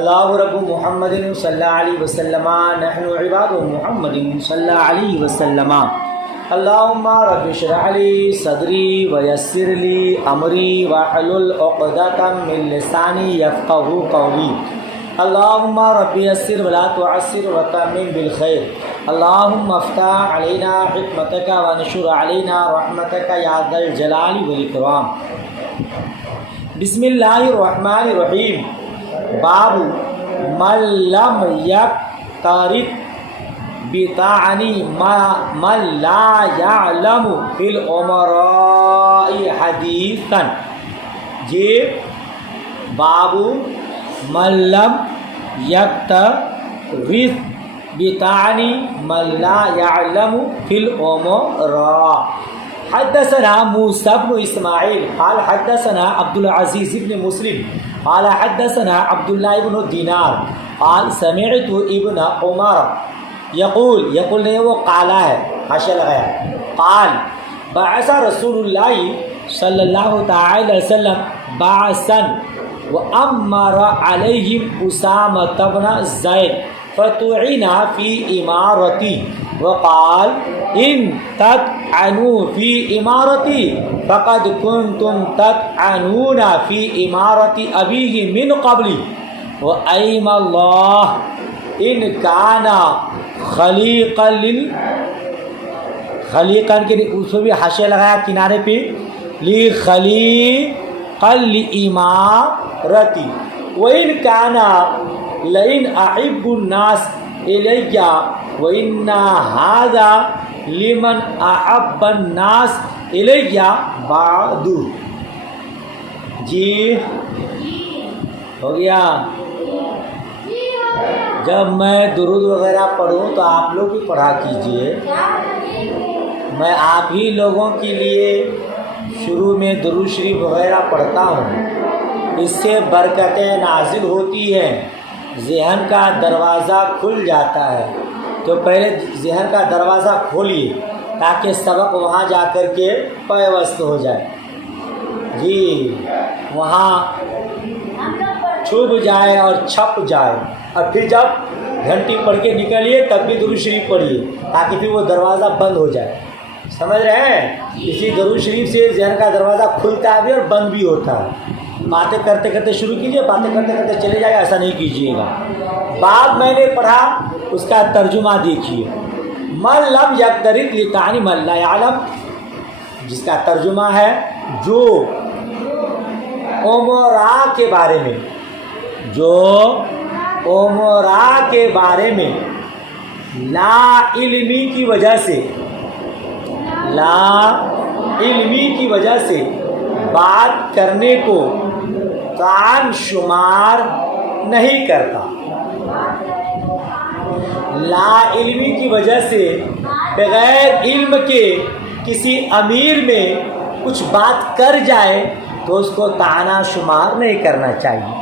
اللہ رب محمد صلی اللہ علیہ وسلم نحن عباد محمد صلی اللہ علیہ وسلم اللہم رب اشرح لی صدری ویسر لی امری واحلل عقدۃ من لسانی یفقہوا قولی اللہم رب یسر ولا تعسر وتمم بالخیر اللہم افتح علینا حکمتک وانشر علینا رحمتک یا ذا الجلال والاکرام۔ بسم اللہ الرحمن الرحیم۔ باب من لم یقترب بطعن من لا یعلم فی الامراء حدیثا۔ یہ باب من لم یقترب بطعن من لا یعلم فی الامراء۔ حدثنا موسى بن اسماعیل قال حدثنا عبد العزيز بن مسلم قال حدثنا عبد الله بن دینار قال سمعت ابن عمر یقول نہیں وہ قالا ہے حاشیہ لگایا، قال بعث رسول اللہ صلی اللہ تعالی علیہ وسلم بعثا وامر علیہم اسامہ بن زید فتعین فی امارتی وقال ان تطعنوا فی امارتی فقد کنتم تطعنون فی امارتی ابیہ من قبلی وأیم اللہ ان کانا خلیقا کے اس پہ بھی حاشیہ لگایا کنارے پہ خلیقا لامارتی وان کانا لئن احب الناس الی وان ھذا لمن احب الناس الی بعد۔ جی ہو گیا۔ جب میں درود وغیرہ پڑھوں تو آپ لوگ بھی پڑھا کیجئے۔ میں آپ ہی لوگوں کے لیے شروع میں درود شریف وغیرہ پڑھتا ہوں، اس سے برکتیں نازل ہوتی ہیں، ذہن کا دروازہ کھل جاتا ہے۔ تو پہلے ذہن کا دروازہ کھولیے تاکہ سبق وہاں جا کر کے پیوست ہو جائے، جی وہاں چھپ جائے اور چھپ جائے، اور پھر جب گھنٹی پڑھ کے نکلیے تب بھی درود شریف پڑھیے تاکہ پھر وہ دروازہ بند ہو جائے۔ سمجھ رہے ہیں؟ اسی درود شریف سے ذہن کا دروازہ کھلتا بھی اور بند بھی ہوتا ہے۔ باتیں کرتے کرتے شروع کیجیے، باتیں کرتے کرتے چلے جائے، ایسا نہیں کیجیے گا۔ بعد میں نے پڑھا، اس کا ترجمہ دیکھیے۔ من لم یقترب لطعن من لا یعلم، جس کا ترجمہ ہے جو امراء کے بارے میں، جو امراء کے بارے میں لا علمی کی وجہ سے، لا علمی کی وجہ سے بات کرنے کو طعن شمار نہیں کرتا۔ لا علمی کی وجہ سے بغیر علم کے کسی امیر میں کچھ بات کر جائے تو اس کو طعنہ شمار نہیں کرنا چاہیے۔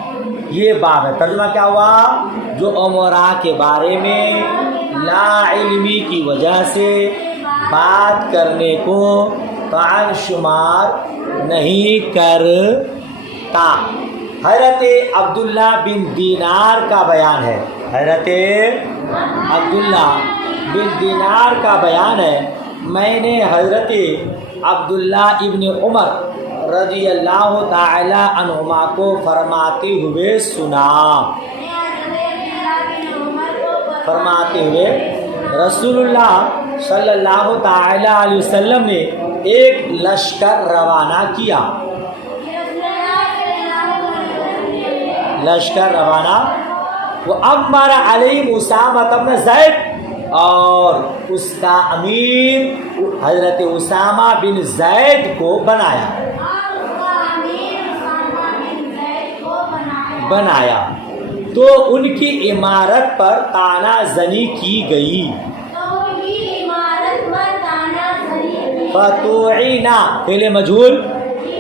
یہ باب ہے۔ ترجمہ کیا ہوا؟ جو امراء کے بارے میں لا علمی کی وجہ سے بات کرنے کو طعن شمار نہیں کرتا۔ حضرت عبداللہ بن دینار کا بیان ہے، حضرت عبداللہ بن دینار کا بیان ہے، میں نے حضرت عبداللہ ابن عمر رضی اللہ تعالی عنہما کو فرماتے ہوئے سنا، فرماتے ہوئے رسول اللہ صلی اللہ تعالی علیہ وسلم نے ایک لشکر روانہ کیا، لشکر روانہ، وَأَمَّرَ عَلَيْهِمْ أُسَامَةَ بْنَ زید، اور اس کا امیر حضرت اسامہ بن زید کو بنایا تو ان کی عمارت پر طعنہ زنی کی گئی۔ فتوعینا پہلے مجہول،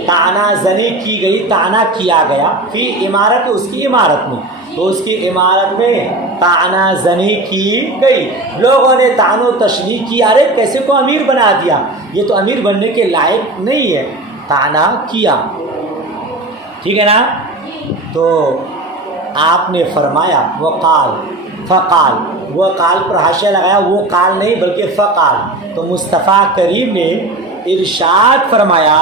طعنہ زنی کی گئی، طعنہ کیا گیا، فی عمارت اس کی عمارت میں، تو اس کی عمارت میں طعنہ زنی کی گئی۔ لوگوں نے طعن و تشنیع کی، ارے کیسے کو امیر بنا دیا، یہ تو امیر بننے کے لائق نہیں ہے، طعنہ کیا، ٹھیک ہے نا۔ تو آپ نے فرمایا وقال فقال، وہ قال پر حاشیہ لگایا، وہ قال نہیں بلکہ فقال، تو مصطفیٰ کریم نے ارشاد فرمایا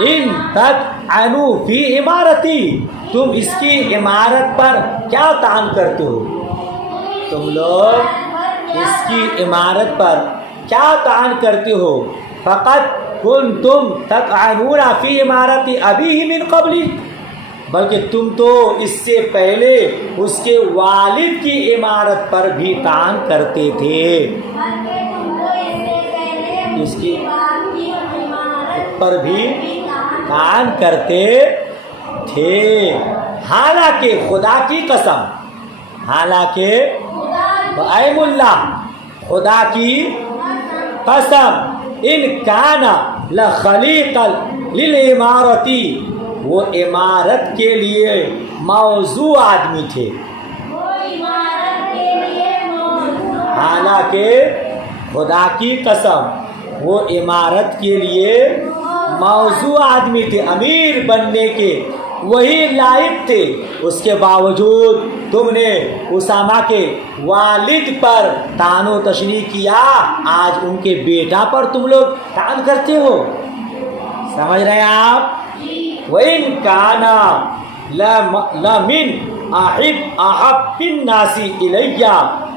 ان تطعنوا فی عمارتی، تم اس کی عمارت پر کیا طعن کرتے ہو، تم لوگ اس کی عمارت پر کیا طعن کرتے ہو، فقط کنتم تطعنون فی عمارت ابیہ من قبل، بلکہ تم تو اس سے پہلے اس کے والد کی عمارت پر بھی طعن کرتے تھے، اس کی پر بھی طعن کرتے تھے، حالانکہ خدا کی قسم، حالانکہ اے ملا خدا کی قسم ان کان لخلیقا للعمارتی، وہ عمارت کے لیے موضوع آدمی تھے، حالانکہ خدا کی قسم وہ عمارت کے لیے موضوع آدمی تھے، امیر بننے کے وہی لائق تھے، اس کے باوجود تم نے اسامہ کے والد پر طعن و تشنیع کیا، آج ان کے بیٹا پر تم لوگ طعن کرتے ہو، سمجھ رہے ہیں آپ؟ وَإِن كَانَ لَمِنْ أَحَبِّ النَّاسِ إِلَيَّ،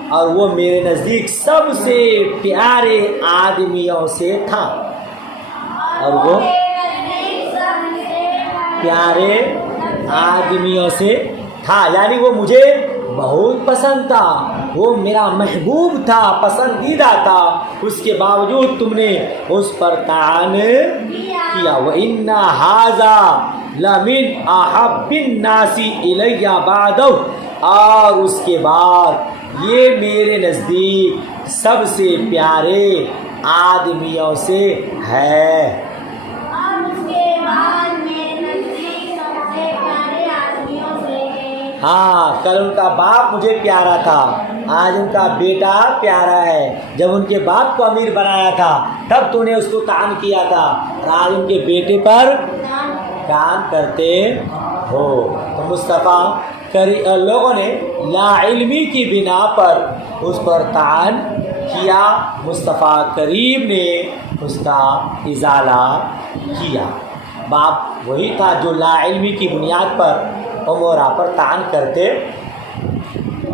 اور وہ میرے نزدیک سب سے پیارے آدمیوں سے تھا، اور وہ پیارے آدمیوں سے تھا، یعنی وہ مجھے بہت پسند تھا، وہ میرا محبوب تھا، پسندیدہ تھا، اس کے باوجود تم نے اس پر طعن کیا۔ وَإِنَّ هَذَا لَمِنْ أَحَبِّ النَّاسِ إِلَيَّ بَعْدَهُ، اور اس کے بعد یہ میرے نزدیک سب سے پیارے آدمیوں سے ہے۔ ہاں، کل ان کا باپ مجھے پیارا تھا، آج ان کا بیٹا پیارا ہے، جب ان کے باپ کو امیر بنایا تھا تب تو نے اس کو طعن کیا تھا، اور آج ان کے بیٹے پر طعن کرتے ہو۔ تو مصطفیٰ لوگوں نے لا علمی کی بنا پر اس پر طعن کیا، مصطفیٰ کریم نے اس کا ازالہ کیا۔ باپ وہی تھا جو لا علمی کی بنیاد پر امورا پر طعن کرتے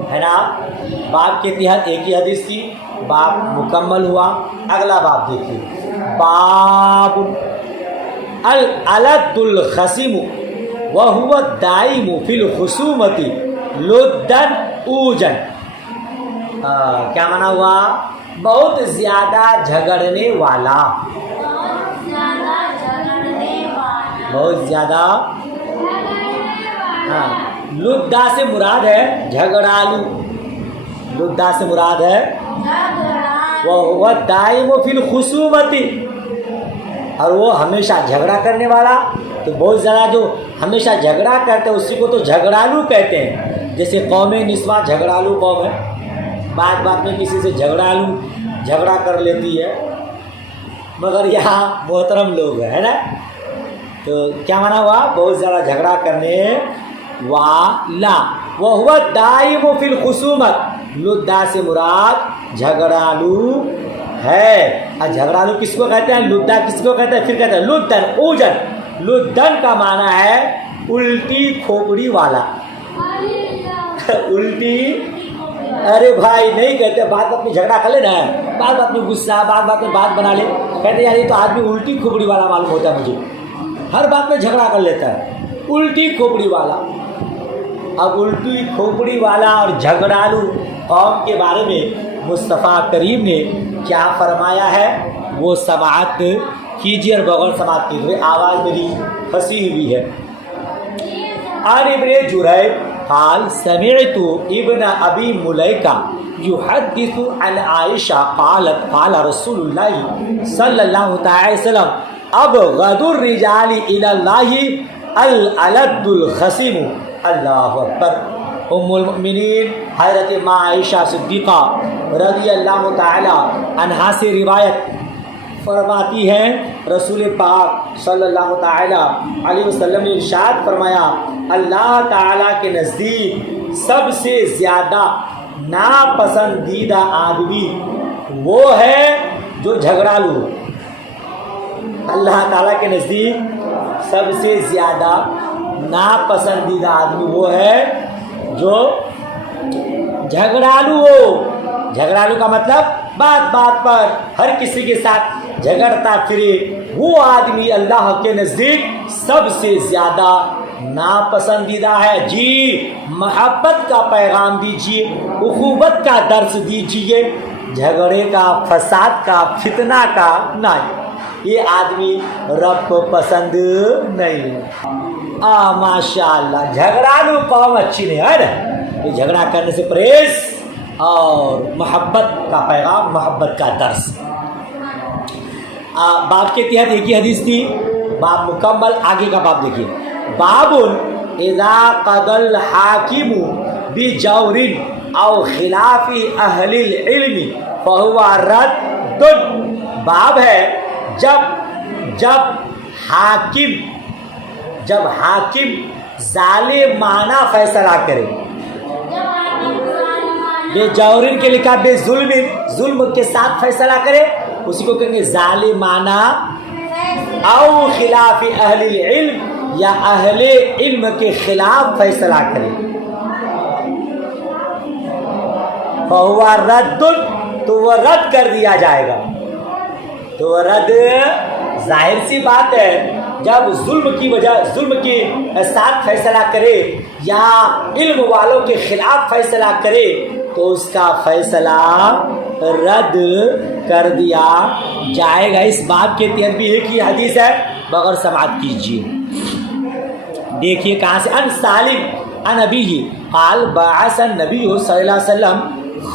ہے نا۔ باپ کے تحت ایک ہی حدیث تھی، باپ مکمل ہوا، اگلا باپ دیکھیے، باب الالد الخصم وهو الدائم فی الخصومت لدن اوجن، کیا معنی ہوا؟ بہت زیادہ جھگڑنے والا، بہت زیادہ، ہاں، لدہ سے مراد ہے جھگڑالو، لدہ سے مراد ہے وہ دائم فی الخصومت، اور وہ ہمیشہ جھگڑا کرنے والا، تو بہت زیادہ جو ہمیشہ جھگڑا کرتے ہیں اسی کو تو جھگڑالو کہتے ہیں، جیسے قوم نسواں جھگڑالو قوم ہے، بات بات میں کسی سے جھگڑا کر لیتی ہے، مگر یہاں محترم لوگ ہیں نا، تو کیا معنی ہوا؟ بہت زیادہ جھگڑا کرنے والا، وہو دائم فی الخصومت، لدہ سے مراد جھگڑالو ہے، اور جھگڑالو کس کو کہتے ہیں؟ لدہ کس کو کہتے ہیں؟ پھر کہتے ہیں لدن اوجن، لدن کا معنی ہے الٹی کھوپڑی والا، الٹی، ارے بھائی نہیں کہتے بات بات میں جھگڑا کر لینا ہے، بات بات میں غصہ، بات بات میں بات بنا لے، کہتے یار یہ تو آدمی الٹی کھوپڑی والا معلوم ہوتا ہے مجھے، ہر بات میں جھگڑا کر لیتا ہے، الٹی کھوپڑی والا۔ اب الٹی کھوپڑی والا اور جھگڑالو قوم کے بارے میں مصطفیٰ کریم نے کیا فرمایا ہے وہ سماعت کیجیے، اور بغور سماعت کیجیے، آواز میری پھنسی ہوئی ہے۔ عن ابن جریج قال سمعت ابن ابی ملیکہ یحدث عن عائشہ قالت قال رسول اللہ صلی اللہ تعالی وسلم ابغض الرجال الی اللہ الالد الخصم، اللہ اکبر۔ ام المؤمنین حضرت ماں عائشہ صدیقہ رضی اللہ تعالی عنہا سے روایت فرماتی ہیں رسول پاک صلی اللہ تعالیٰ علیہ وسلم نے ارشاد فرمایا اللہ تعالیٰ کے نزدیک سب سے زیادہ ناپسندیدہ آدمی وہ ہے جو جھگڑالو ہو۔ اللہ تعالیٰ کے نزدیک سب سے زیادہ ناپسندیدہ آدمی وہ ہے جو جھگڑالو ہو۔ جھگڑالو کا مطلب بات بات پر ہر کسی کے ساتھ جھگڑتا پھرے، وہ آدمی اللہ کے نزدیک سب سے زیادہ ناپسندیدہ ہے۔ جی محبت کا پیغام دیجیے، اخوت کا درس دیجیے، جھگڑے کا، فساد کا، فتنہ کا نہیں۔ یہ آدمی رب کو پسند نہیں ہے۔ ماشاء اللہ، جھگڑالو قوم اچھی نہیں ہے نا۔ یہ جھگڑا کرنے سے پرہیز اور محبت کا پیغام، محبت کا درس۔ باب کے تحت ایک ہی حدیث تھی، باب مکمل، آگے کا باب دیکھیے۔ باب اذا قضى الحاکم بجور او خلاف اہل العلم فهو رد۔ باب ہے جب حاکم ظالمانہ فیصلہ کرے، بے جورن کے لکھا بے ظلم کے ساتھ فیصلہ کرے، اسی کو کہیں گے ظالمانہ، او خلاف اہل العلم، یا اہل علم کے خلاف فیصلہ کرے، فہو رد، تو وہ رد کر دیا جائے گا۔ تو وہ رد، ظاہر سی بات ہے، جب ظلم کے ساتھ فیصلہ کرے یا علم والوں کے خلاف فیصلہ کرے تو اس کا فیصلہ رد کر دیا جائے گا۔ اس باب کے تحت بھی ایک ہی حدیث ہے، بغیر سماعت کیجیے۔ دیکھیے کہاں سے، ان سالم عن ابیہ قال بعث النبی صلی اللہ علیہ وسلم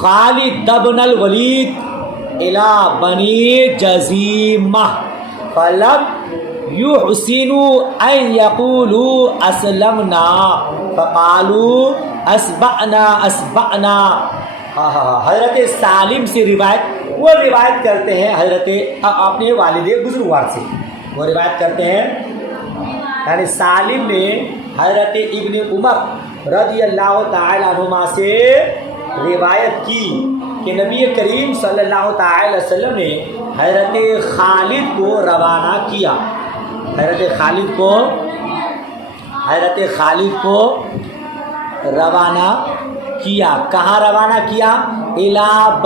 خالد بن الولید الى بنی جزیمہ فلم يحسنوا ان يقولوا اسلمنا فقالوا اسبعنا۔ حضرت سالم سے وہ روایت کرتے ہیں، حضرت اپنے والد بزرگوار سے وہ روایت کرتے ہیں، یعنی سالم نے حضرت ابن عمر رضی اللہ تعالی عنہما سے روایت کی کہ نبی کریم صلی اللہ تعالی وسلم نے حضرت خالد کو روانہ کیا، حضرت خالد کو روانہ کیا۔ کہاں روانہ کیا؟ الی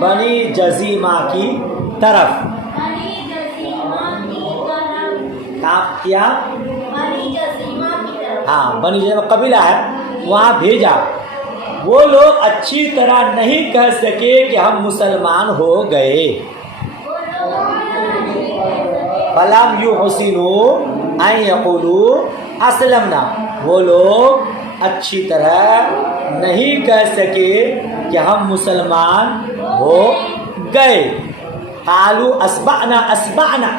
بنی جزیمہ کی طرف۔ کہاں کیا؟ ہاں، بنی جزیمہ قبیلہ ہے، وہاں بھیجا۔ وہ لوگ اچھی طرح نہیں کہہ سکے کہ ہم مسلمان ہو گئے۔ فَلَمْ يُحْسِنُوا أَن يَقُولُوا أَسْلَمْنَا، وہ لوگ اچھی طرح نہیں کہہ سکے کہ ہم مسلمان ہو گئے۔ قالوا اسبعنا،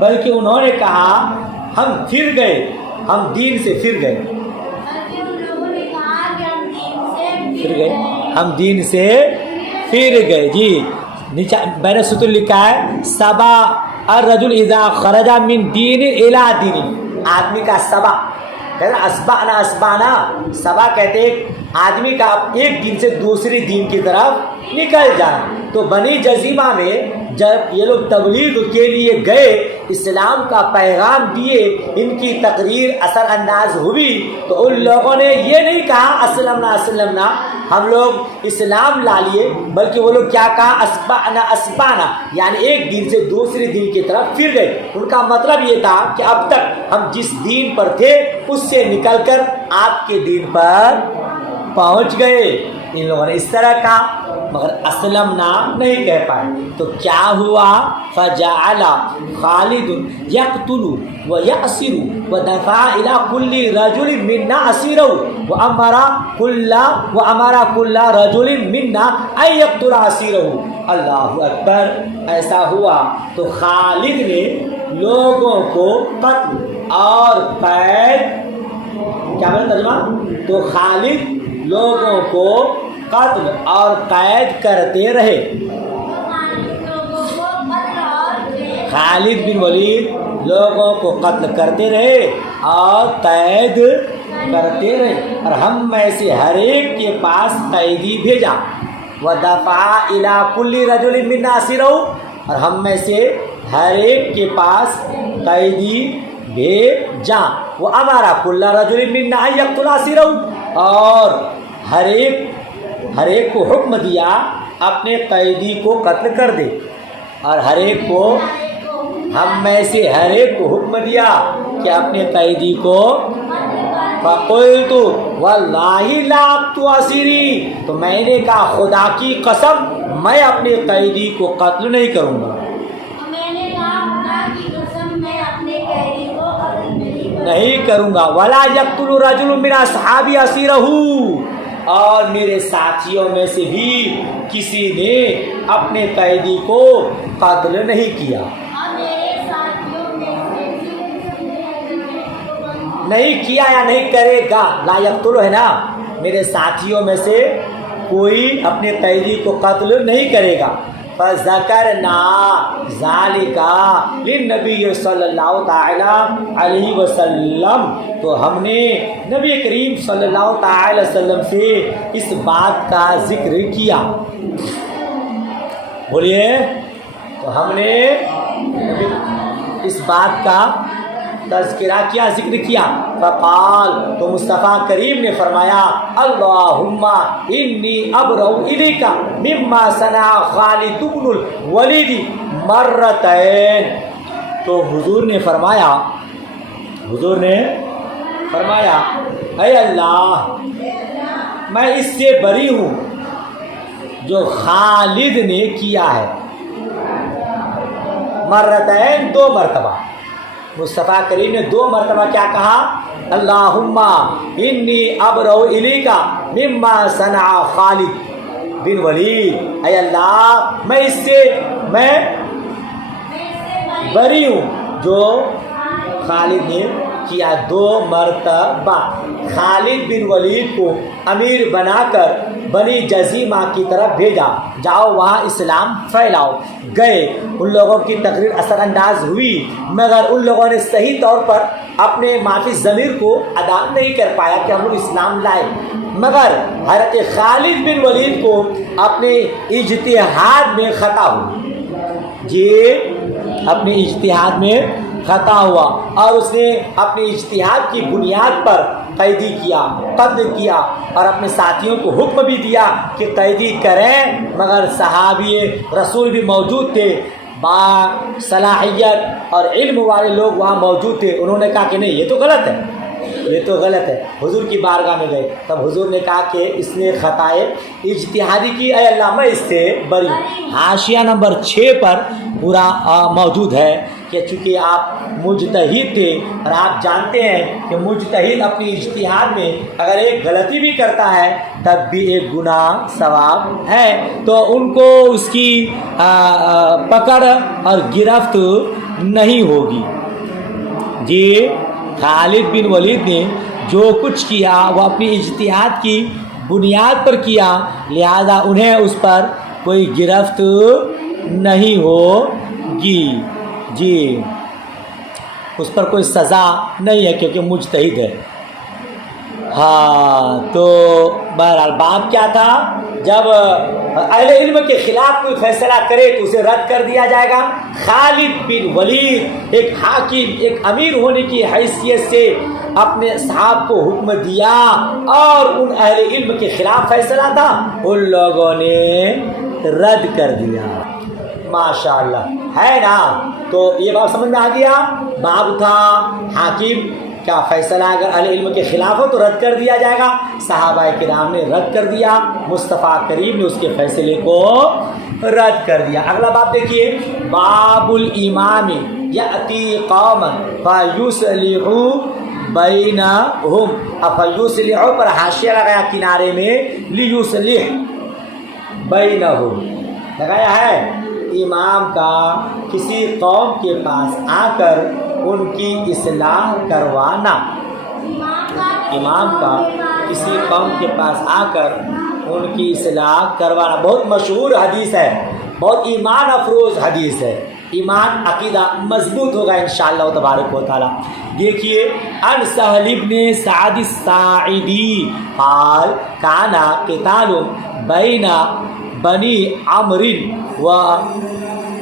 بلکہ انہوں نے کہا ہم پھر گئے، ہم دین سے پھر گئے، ہم دین سے پھر گئے۔ جی نیچے میں نے ستر لکھا ہے، سبا الرجل اذا خرج من دین الى دین، آدمی کا سبا اسبانا، سبا کہتے ہیں آدمی کا ایک دین سے دوسری دین کی طرف نکل جانا۔ تو بنی جزیمہ میں جب یہ لوگ تبلیغ کے لیے گئے، اسلام کا پیغام دیے، ان کی تقریر اثر انداز ہوئی، تو ان لوگوں نے یہ نہیں کہا اسلمنا ہم لوگ اسلام لا لیے، بلکہ وہ لوگ کیا کہا؟ اسبانا، یعنی ایک دین سے دوسری دین کی طرف پھر گئے۔ ان کا مطلب یہ تھا کہ اب تک ہم جس دین پر تھے اس سے نکل کر آپ کے دین پر پہنچ گئے۔ ان لوگوں نے اس طرح کہا، مگر اسلمنا نہیں کہہ پائے۔ تو کیا ہوا؟ فجعل خالد یقتل ویأسر ودفع الى كل رجل منا اسیرہ وامر كل رجل منا ان يقتل اسیرہ۔ اللہ اکبر! ایسا ہوا تو خالد نے لوگوں کو قتل اور قید، کیا بولے ترجمہ؟ تو خالد لوگوں کو قتل اور قید کرتے رہے۔ خالد بن ولید لوگوں کو قتل کرتے رہے اور قید کرتے رہے، اور ہم میں سے ہر ایک کے پاس قیدی بھیجا، وَدَفَعَ إِلَىٰ كُلِّ رَجُلٍ مِّنَّا أَسِيرَهُ، اور ہم میں سے ہر ایک کے پاس قیدی بھیجا، وَأَمَرَ كُلَّ رَجُلٍ مِّنَّا أَن يَقْتُلَ أَسِيرَهُ، اور ہر ایک کو حکم دیا اپنے قیدی کو قتل کر دے، اور ہم میں سے ہر ایک کو حکم دیا کہ اپنے قیدی کو فَقُلْتُ وَاللَّهِ لَا أَقْتُلُ أَسِيرِي، تو میں نے کہا خدا کی قسم میں اپنے قیدی کو قتل نہیں کروں گا، نہیں کروں گا، وَلَا يَقْتُلُ رَجُلٌ مِّنْ أَصْحَابِي أَسِيرَهُ، اور میرے ساتھیوں میں سے بھی کسی نے اپنے قیدی کو قتل نہیں کیا، نہیں کیا یا نہیں کرے گا، لا یقتل ہے نا، میرے ساتھیوں میں سے کوئی اپنے قیدی کو قتل نہیں کرے گا، فَذَكَرْنَا ذَلِكَ لِلنَّبِيِّ صلی اللہ تعالی علیہ وسلم، تو ہم نے نبی کریم صلی اللہ تعالی وسلم سے اس بات کا ذکر کیا، بولیے، تو ہم نے اس بات کا تذکرہ کیا، ذکر کیا، فقال، تو مصطفیٰ کریم نے فرمایا، اللہم انی ابرؤ الیک مما صنع خالد بن الولید مرتین، تو حضور نے فرمایا اے اللہ میں اس سے بری ہوں جو خالد نے کیا ہے، مرتین، 2 مرتبہ، مصطفیٰ کریم نے 2 مرتبہ کیا کہا، اللہم انی ابرؤ الیک مما صنع خالد بن ولید، اے اللہ میں اس سے بری ہوں جو خالد نے کیا، 2 مرتبہ خالد بن ولید کو امیر بنا کر بنی جزیمہ کی طرف بھیجا، جاؤ وہاں اسلام پھیلاؤ، گئے، ان لوگوں کی تقریر اثر انداز ہوئی، مگر ان لوگوں نے صحیح طور پر اپنے معافی ضمیر کو ادا نہیں کر پایا کہ ہم لوگ اسلام لائے، مگر حضرت خالد بن ولید کو اپنے اجتہاد میں خطا ہوئی، اپنے اجتہاد میں خطا ہوا، اور اس نے اپنی اجتہاد کی بنیاد پر قیدی کیا، قتل کیا، اور اپنے ساتھیوں کو حکم بھی دیا کہ قیدی کریں، مگر صحابی رسول بھی موجود تھے، با صلاحیت اور علم والے لوگ وہاں موجود تھے، انہوں نے کہا کہ نہیں یہ تو غلط ہے، حضور کی بارگاہ میں گئے، تب حضور نے کہا کہ اس نے خطائے اجتہادی کی، اے اللہ میں اس سے بری ہوں۔ حاشیہ نمبر 6 پر پورا موجود ہے کہ چونکہ آپ مجتہد تھے، اور آپ جانتے ہیں کہ مجتہد اپنی اجتہاد میں اگر ایک غلطی بھی کرتا ہے تب بھی ایک گناہ ثواب ہے، تو ان کو اس کی پکڑ اور گرفت نہیں ہوگی۔ جی خالد بن ولید نے جو کچھ کیا وہ اپنی اجتہاد کی بنیاد پر کیا، لہذا انہیں اس پر کوئی گرفت نہیں ہوگی، جی اس پر کوئی سزا نہیں ہے کیونکہ مجتہد ہے۔ ہاں، تو بہرحال بات کیا تھا، جب اہل علم کے خلاف کوئی فیصلہ کرے تو اسے رد کر دیا جائے گا۔ خالد بن ولید ایک حاکم، ایک امیر ہونے کی حیثیت سے اپنے صحاب کو حکم دیا، اور ان اہل علم کے خلاف فیصلہ تھا، ان لوگوں نے رد کر دیا۔ ماشاءاللہ ہے نا، تو یہ بات سمجھ میں آ گیا، باب تھا حاکم کا فیصلہ اگر اہل علم کے خلاف ہو تو رد کر دیا جائے گا، صحابہ کرام نے رد کر دیا، مصطفیٰ کریم نے اس کے فیصلے کو رد کر دیا۔ اگلا باب دیکھیے، باب الامام یأتی قوما فیصلح بینہم، فیصلح پر حاشیہ لگایا کنارے میں، لیصلح بینہم لگایا ہے، امام کا کسی قوم کے پاس آ کر ان کی اصلاح کروانا، امام کا کسی قوم کے پاس آ کر ان کی اصلاح کروانا، بہت مشہور حدیث ہے، بہت ایمان افروز حدیث ہے، ایمان عقیدہ مضبوط ہوگا انشاءاللہ تبارک و تعالی۔ دیکھیے ان سہل ابن سعد الساعدی قال کان قتال بین بنی عمرو و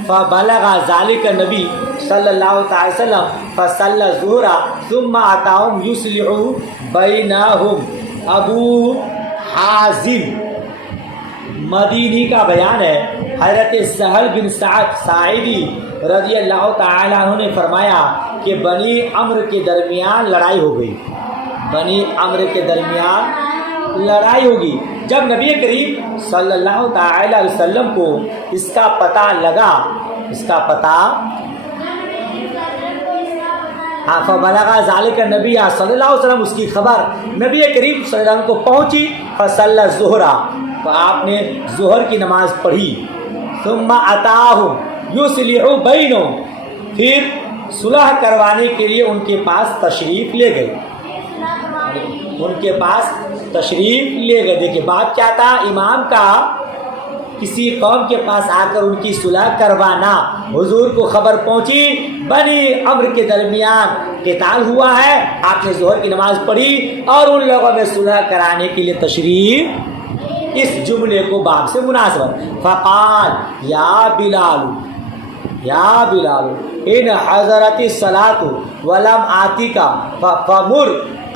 فبلغ ذلك النبی صلی اللہ تعالی وسلم فصلى الظہر ثم اتاهم یصلح بینہم۔ ابو حازم مدینی کا بیان ہے، حضرت سہل بن سعد ساعدی رضی اللہ تعالیٰ عنہ نے فرمایا کہ بنی عمرو کے درمیان لڑائی ہو گئی، بنی عمرو کے درمیان لڑائی ہوگی۔ جب نبی کریم صلی اللہ تعالیٰ علیہ وسلم کو اس کا پتہ لگا، اس کا پتہ فبلغ ذالک النبی صلی اللہ علیہ وسلم، اس کی خبر نبی کریم صلی اللہ علیہ وسلم کو پہنچی، فصلی الظہر، تو آپ نے ظہر کی نماز پڑھی، ثم اتاہم یصلح بینہم، پھر صلح کروانے کے لیے ان کے پاس تشریف لے گئے، ان کے پاس تشریف لے گئے۔ دیکھیے بات کیا تھا امام کا، کسی قوم کے پاس آ کر ان کی صلح کروانا۔ حضور کو خبر پہنچی بنی عمرو کے درمیان قتال ہوا ہے، آپ نے ظہر کی نماز پڑھی اور ان لوگوں میں صلح کرانے کے لیے تشریف، اس جملے کو باب سے مناسبت، فقال یا بلال، یا بلال ان حضرت الصلاۃ ولم آتک فمر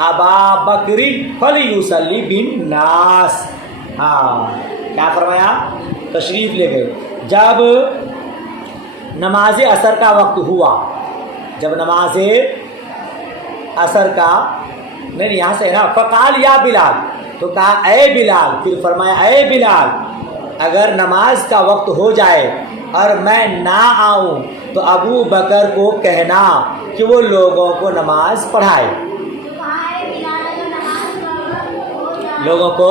ابا بکر فلیصلی بالناس۔ کیا فرمایا؟ تشریف لے گئے۔ جب نماز عصر کا وقت ہوا، جب نماز عصر کا نہیں یہاں سے ہے نا، فقال یا بلال، تو کہا اے بلال، پھر فرمایا اے بلال اگر نماز کا وقت ہو جائے اور میں نہ آؤں تو ابو بکر کو کہنا کہ وہ لوگوں کو نماز پڑھائے، لوگوں کو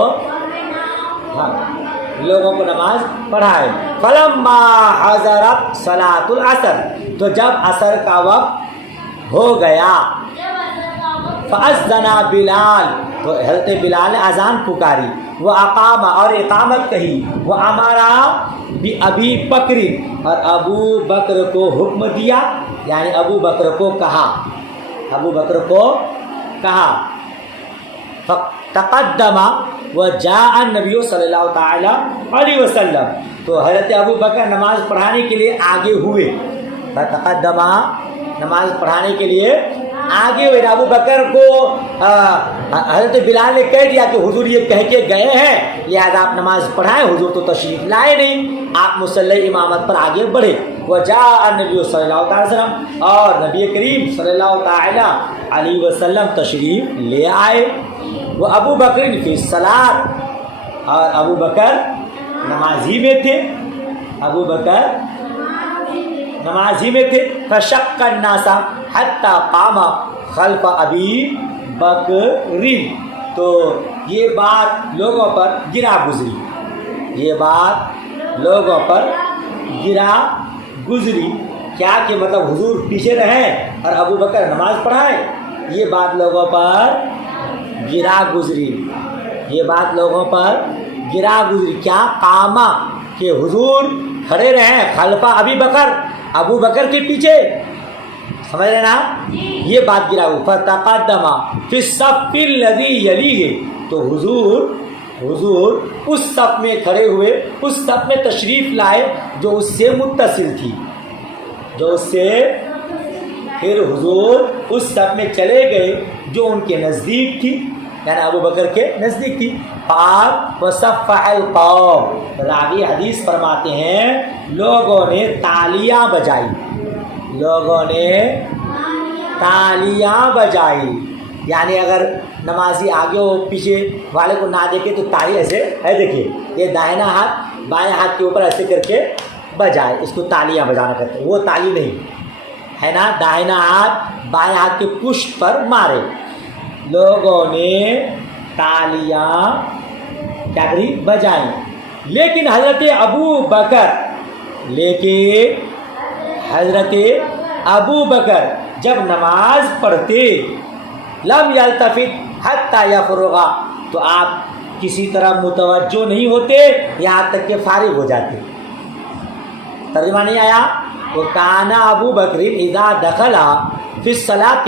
لوگوں کو نماز پڑھائے۔ فلما حضرت صلاۃ العصر، تو جب عصر کا وقت ہو گیا، فاذن بلال، تو حضرت بلال نے اذان پکاری، وہ اقام، اور اقامت کہی، وہ امارا ابی بکر، اور ابو بکر کو حکم دیا، یعنی ابو بکر کو کہا، ابو بکر کو کہا۔ تقدم وجاء النبی صلی اللہ تعالی علیہ وسلم، تو حضرت ابو بکر نماز پڑھانے کے لیے آگے ہوئے، تقدم نماز پڑھانے کے لیے آگے ہوئے۔ ابو بکر کو حضرت بلال نے کہہ دیا کہ حضور یہ کہہ کے گئے ہیں لہذا آپ نماز پڑھائیں، حضور تو تشریف لائے نہیں، آپ مصلی امامت پر آگے بڑھے۔ وجاء النبی صلی اللہ تعالی وسلم، اور نبی کریم صلی اللہ تعالی علیہ وسلم تشریف لے آئے۔ وہ ابو بکر فی الصلاۃ، اور ابو بکر نمازی میں تھے، ابو بکر نمازی میں تھے۔ فشق الناس حتی قام خلف ابی بکر، تو یہ بات لوگوں پر گرا گزری، یہ بات لوگوں پر گرا گزری، کیا کہ مطلب حضور پیچھے رہیں اور ابو بکر نماز پڑھائے، یہ بات لوگوں پر گرا گزری، یہ بات لوگوں پر گرا گزری۔ کیا قامہ، کہ حضور کھڑے رہیں خلفہ ابی بکر، ابو بکر کے پیچھے، سمجھ رہے نا، یہ بات گرا ہوئی۔ فتقدم فی الصف الذی یلیہ، تو حضور اس صف میں کھڑے ہوئے، اس صف میں تشریف لائے جو اس سے متصل تھی، جو اس سے، پھر حضور اس صف میں چلے گئے جو ان کے نزدیک تھی، یعنی ابو بکر کے نزدیک تھی۔ پاک وصفح القوم، راوی حدیث فرماتے ہیں لوگوں نے تالیاں بجائی، لوگوں نے تالیاں بجائی، یعنی اگر نمازی آگے ہو پیچھے والے کو نہ دیکھے تو تالی ایسے ہے، دیکھیے یہ دائنا ہاتھ بائیں ہاتھ کے اوپر ایسے کر کے بجائے، اس کو تالیاں بجانا کہتے ہیں، وہ تالی نہیں ہے نا، دائنا ہاتھ بائیں ہاتھ کے پشت پر مارے۔ لوگوں نے تالیاں کیا کری؟ بجائیں۔ لیکن حضرت ابو بکر جب نماز پڑھتے، لم یلتفت حتی یفرغ، تو آپ کسی طرح متوجہ نہیں ہوتے یہاں تک کہ فارغ ہو جاتے، ترجمہ نہیں آیا؟ وہ کانا ابو بکر اذا دخلا فی الصلاۃ،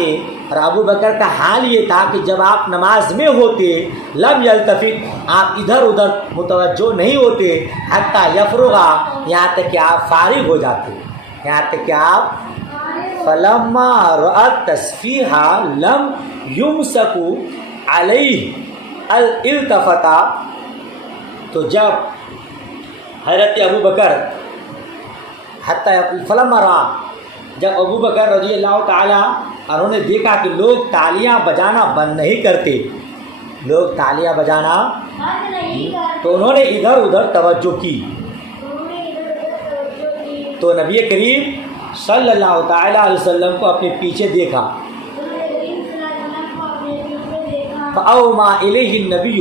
اور ابو بکر کا حال یہ تھا کہ جب آپ نماز میں ہوتے لم یلتفت، آپ ادھر ادھر متوجہ نہیں ہوتے، حتی یفرغا، یہاں تک کہ آپ فارغ ہو جاتے، یہاں تک کہ آپ فلما رأت تصفیحا لم یمسکو علیہ التفتا، تو جب حضرت ابو بکر حتی فلما رأ، جب ابو بکر رضی اللہ تعالیٰ انہوں نے دیکھا کہ لوگ تالیاں بجانا بند نہیں کرتے، لوگ تالیاں بجانا، تو انہوں نے ادھر ادھر توجہ کی، تو نبی کریم صلی اللہ تعالیٰ علیہ وسلم کو اپنے پیچھے دیکھا، فأوما الیہ النبی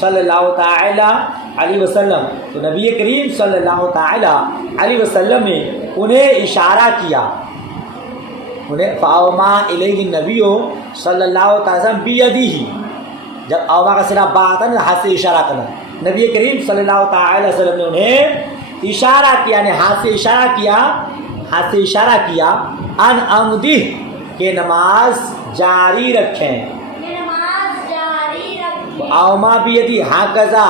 صلی اللہ تعالیٰ علیہ وسلم، تو نبی کریم صلی اللہ تعالیٰ علیہ وسلم نے انہیں اشارہ کیا، انہیں فاوما الیہ النبی صلی اللہ تعالیٰ وسلم بیدیہ، جب اوما کا صرف بات ہے نا ہاتھ سے اشارہ کرنا، نبی کریم صلی اللہ تعالیٰ وسلم نے انہیں اشارہ کیا، یعنی ہاتھ سے اشارہ کیا، ہاتھ سے اشارہ کیا، ان امدہ، کہ نماز جاری رکھیں، اوما بیدی ہاکذا،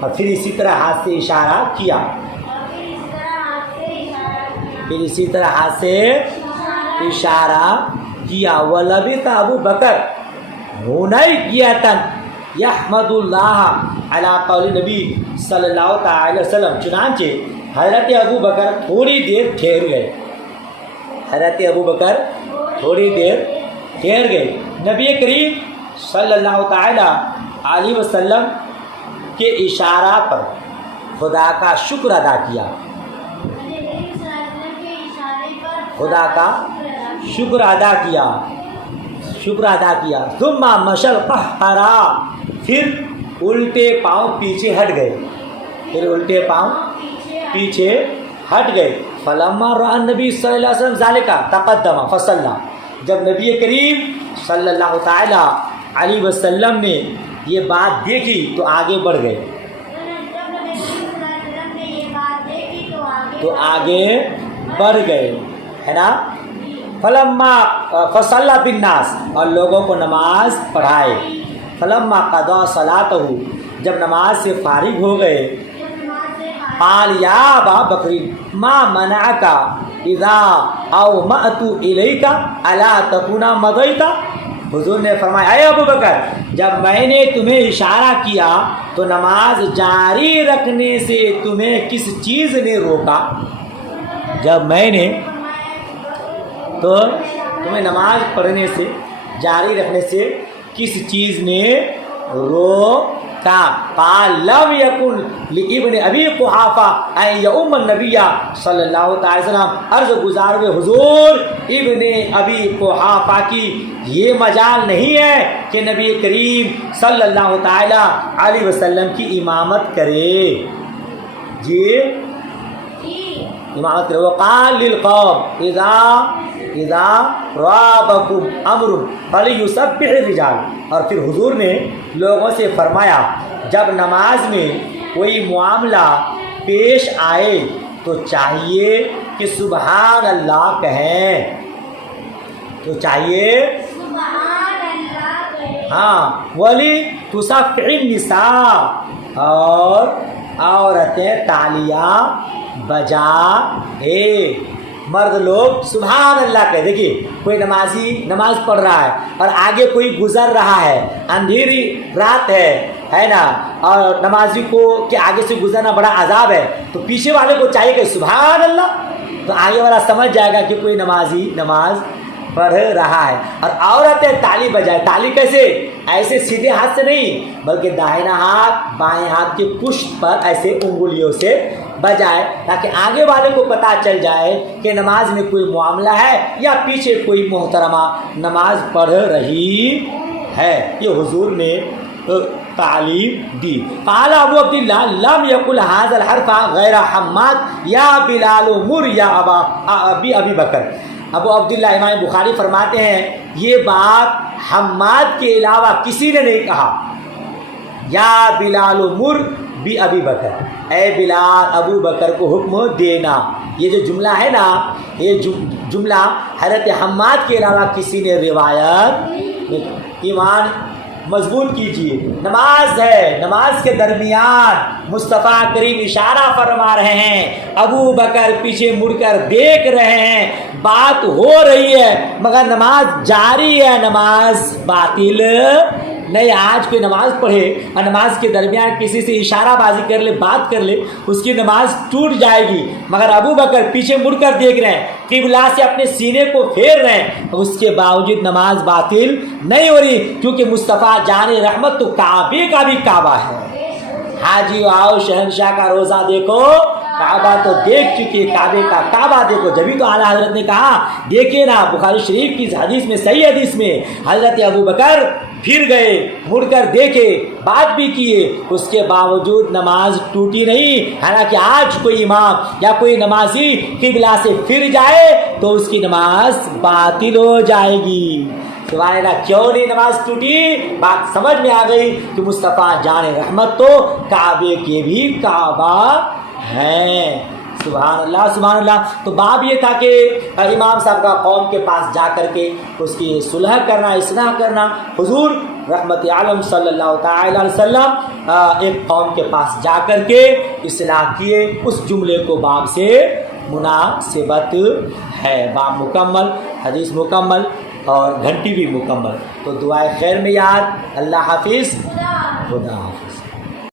اور پھر اسی طرح ہاتھ سے اشارہ کیا، پھر اسی طرح ہاتھ سے اشارہ کیا، وَلَبِثَ ابو بکر ہُنَیْیَةً یحمد اللہ علی قول نبی صلی اللہ تعالی وسلم، چنانچہ حضرت ابو بکر تھوڑی دیر ٹھہر گئے، حضرت ابو بکر تھوڑی دیر ٹھہر گئے، نبی کریم صلی اللہ تعالی علیہ وسلم کے اشارہ پر خدا کا شکر ادا کیا، خدا کا شکر ادا کیا، شکر ادا کیا، ثم مشى القهقرا، پھر الٹے پاؤں پیچھے ہٹ گئے، پھر الٹے پاؤں پیچھے ہٹ گئے، فلما رأى النبی صلی اللہ علیہ وسلم ذلك تقدم فصلى، جب نبی کریم صلی اللہ تعالی علیہ وسلم نے یہ بات دیکھی تو آگے بڑھ گئے، تو آگے بڑھ گئے، ہے نا، فلما فصلى بالناس، اور لوگوں کو نماز پڑھائے، فلما قضى صلاته، جب نماز سے فارغ ہو گئے، قال یا ابا بکر ما منعك اذا اومأت الیک الا تکون مضیت، حضور نے فرمایا اے ابو بکر، جب میں نے تمہیں اشارہ کیا تو نماز جاری رکھنے سے تمہیں کس چیز نے روکا، جب میں نے تو تمہیں نماز پڑھنے سے جاری رکھنے سے کس چیز نے روکا، قال لم یکن لابن ابی قحافہ ان یؤم النبی صلی اللہ تعالی وسلم، عرض گزار ہوئے حضور ابن ابی قحافہ کی یہ مجال نہیں ہے کہ نبی کریم صلی اللہ تعالی علیہ وسلم کی امامت کرے، جی امامت کرے، وقال للقوم اذا رابکم امر فلیسبح الرجال، اور پھر حضور نے لوگوں سے فرمایا جب نماز میں کوئی معاملہ پیش آئے تو چاہیے کہ سبحان اللہ کہیں، تو چاہیے ہاں، ولی تصفع النساء، اور عورتیں تالیاں بجائے، مرد لوگ سبحان اللہ کہے، دیکھیے کوئی نمازی نماز پڑھ رہا ہے اور آگے کوئی گزر رہا ہے، اندھیری رات ہے نا، اور نمازی کو کہ آگے سے گزرنا بڑا عذاب ہے، تو پیچھے والے کو چاہیے کہ سبحان اللہ، تو آگے والا سمجھ جائے گا کہ کوئی نمازی نماز پڑھ رہا ہے، اور عورتیں تالی بجائے، تالی کیسے، ایسے سیدھے ہاتھ سے نہیں بلکہ داہنا ہاتھ بائیں ہاتھ کے پشت پر ایسے انگلیوں سے بجائے، تاکہ آگے والے کو پتہ چل جائے کہ نماز میں کوئی معاملہ ہے یا پیچھے کوئی محترمہ نماز پڑھ رہی ہے، یہ حضور نے تعلیم دی۔ قال ابو عبداللہ لم یقل هذا الحرف غیر حماد یا بلال مر یا ابی بکر، ابو عبداللہ امام بخاری فرماتے ہیں یہ بات حماد کے علاوہ کسی نے نہیں کہا، یا بلال مر بھی ابی بکر، اے بلال ابو بکر کو حکم دینا، یہ جو جملہ ہے نا، یہ جملہ حضرت حماد کے علاوہ کسی نے روایت، ایمان مضبوط کیجیے، نماز ہے، نماز کے درمیان مصطفیٰ کریم اشارہ فرما رہے ہیں، ابو بکر پیچھے مڑ کر دیکھ رہے ہیں، بات ہو رہی ہے مگر نماز جاری ہے، نماز باطل نہیں۔ آج کوئی نماز پڑھے اور نماز کے درمیان کسی سے اشارہ بازی کر لے، بات کر لے، اس کی نماز ٹوٹ جائے گی، مگر ابو بکر پیچھے مڑ کر دیکھ رہے ہیں، قبلہ سے اپنے سینے کو پھیر رہے ہیں، اس کے باوجود نماز باطل نہیں ہو رہی، کیونکہ مصطفیٰ جان رحمت تو کعبے کا بھی کعبہ ہے۔ حاجی آؤ شہنشاہ کا روزہ دیکھو، کعبہ تو دیکھ چکے، کعبے کا کعبہ دیکھو۔ جبھی تو اعلیٰ حضرت نے کہا، دیکھیں نا، بخاری شریف کی حدیث میں، صحیح حدیث میں، حضرت ابو بکر پھر گئے، مڑ کر دیکھے، بات بھی کیے، اس کے باوجود نماز ٹوٹی نہیں۔ حالانکہ آج کوئی امام یا کوئی نمازی قبلہ سے پھر جائے تو اس کی نماز باطل ہو جائے گی۔ سبحان اللہ، کیوں نہیں نماز ٹوٹی؟ بات سمجھ میں آ گئی کہ مصطفیٰ جان رحمت تو کعبے کے بھی کعبہ ہے۔ سبحان اللہ، سبحان اللہ۔ تو باب یہ تھا کہ امام صاحب کا قوم کے پاس جا کر کے اس کی صلح کرنا، اصلاح کرنا۔ حضور رحمت عالم صلی اللہ تعالی علیہ وسلم ایک قوم کے پاس جا کر کے اصلاح کیے، اس جملے کو باب سے مناسبت ہے۔ باب مکمل، حدیث مکمل اور گھنٹی بھی مکمل۔ تو دعائے خیر میں یاد۔ اللہ حافظ، خدا حافظ۔